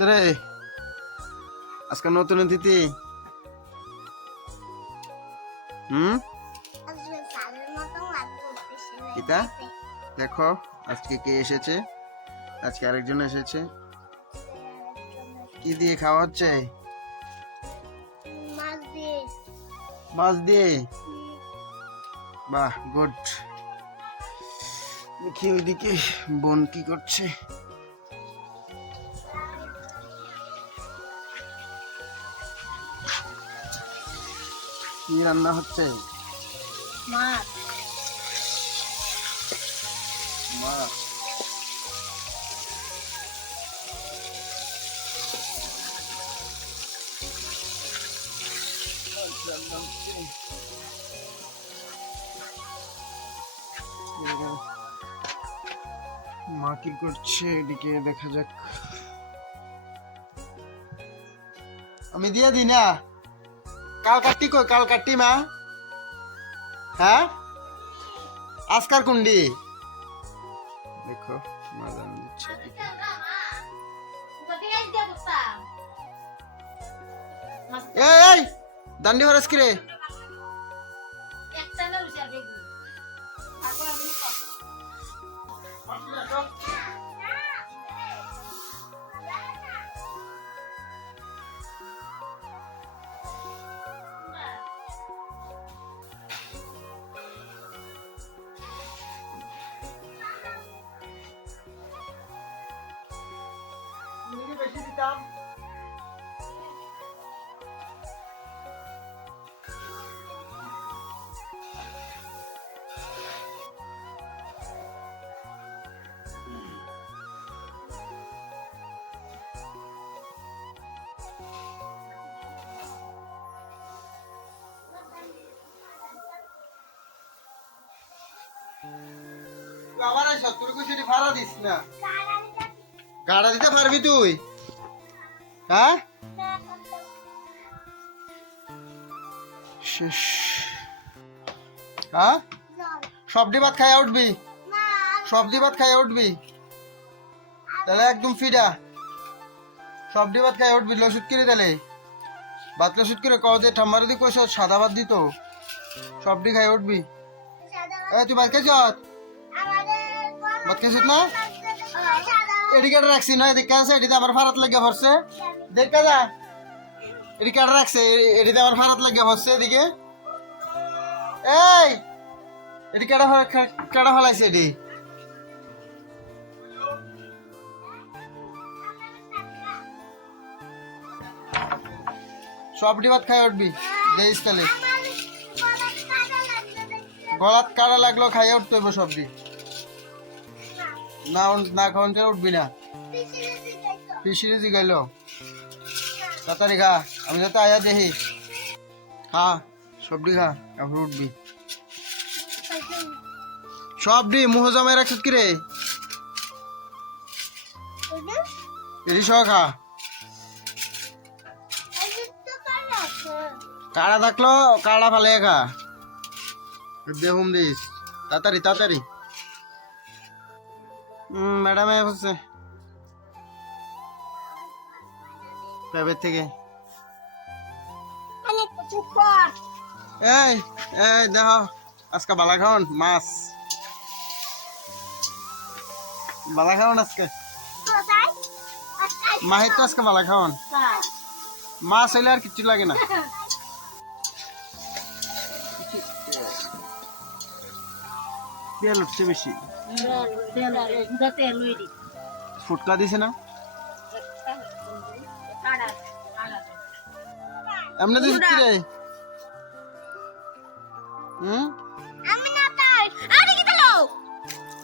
রে আজকে নতুন অতিথি কিতা দেখো আজকে কে এসেছে। আজকে আরেকজন এসেছে। কি দিয়ে খাওয়া হচ্ছে? মাছ দিয়ে। বাহ গুড। দেখি ওইদিকে বোন কি করছে। কি রান্না হচ্ছে? মাছ। মাছ। মা কি করছে এদিকে দেখা যাক। আমি দিয়ে দিই না। কাল কাটটি কই? কাল কাটটি মা? হ্যাঁ আজকার কুন্ডি দেখো মা জান দিচ্ছে। এই দান্ডি ভরাস কি রে? বেশি দিতাম। আবার আইসা তোর কুছিটি ভাড়া দিস না। গাড়া দিতে পারবি তুই? হ্যাঁ হ্যাঁ সবজি ভাত খাইয়া উঠবি। সবজি ভাত খাইয়া উঠবি তাহলে একদম ফিডা। সবজি ভাত খাইয়া উঠবি। লসুদ কিনে দিলে ভাত লসুদ করে কবে ঠাম্মারে দি কইস সাদা ভাত দিত। সবজি খাইয়া উঠবি। তুই ভাত খাইছ? ভাত খাইছ না? এদিকে রাখছি না? এদিকে আছে এদিকে আমার ভাড়াত লাগিয়ে ভরছে। দেখা যা এদিকে রাখছে এদিকে আমার ভাড়াত লাগিয়ে ভরছে। এদিকে এই এটি কেডা ফেলাইছে? এটি সব ভাত খাই উঠবি। দেশ তাহলে গলাত কাটা লাগলো খাইয়া উঠতে হইব সবজি। না না খাওয়ান উঠবি না। পিসিরে জিগাইল তাড়াতাড়ি খা। আমি যাতে আয়া দেখি। খা সবজি খা তারপর উঠবি। সবজি মুহ জমাই রাখছিস কি রে? এটি সহ খা। কাড়া থাকলো কাড়া ফালে খা। দেহুম দিস তাড়াতাড়ি তাড়াতাড়ি। ম্যাডাম বলছে প্রাইভেট থেকে। এই এই দেখো আজকে বালা খাওন মাছ। বালা খাওন আজকে মাহির তো আজকে বালা খাওন। মাছ হইলে আর কিচ্ছু লাগে না। তেল উঠছে বেশি। ফুটকা দিছে না? এমনি দিস কি রে?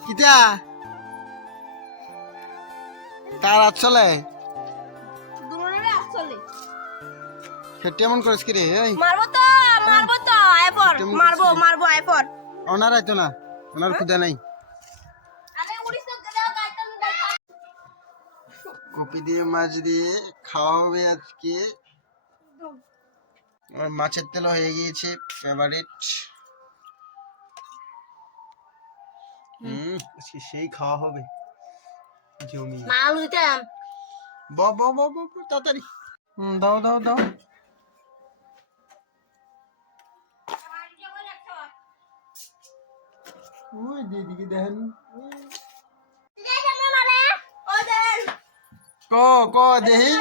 কিতা তার চলে খেতে এমন করিস কি রে? ওনার আইতো না, ওনার খুদা নাই। কপি দিয়ে মাছ দিয়ে খাওয়া হবে আজকে। আমার মাছের তেল হয়ে গিয়েছে ফেভারিট। আজকে সেই খাওয়া হবে জমি। তাড়াতাড়ি দাও দাও দাও ওই দিদিকে দেখেন ক ক দেহি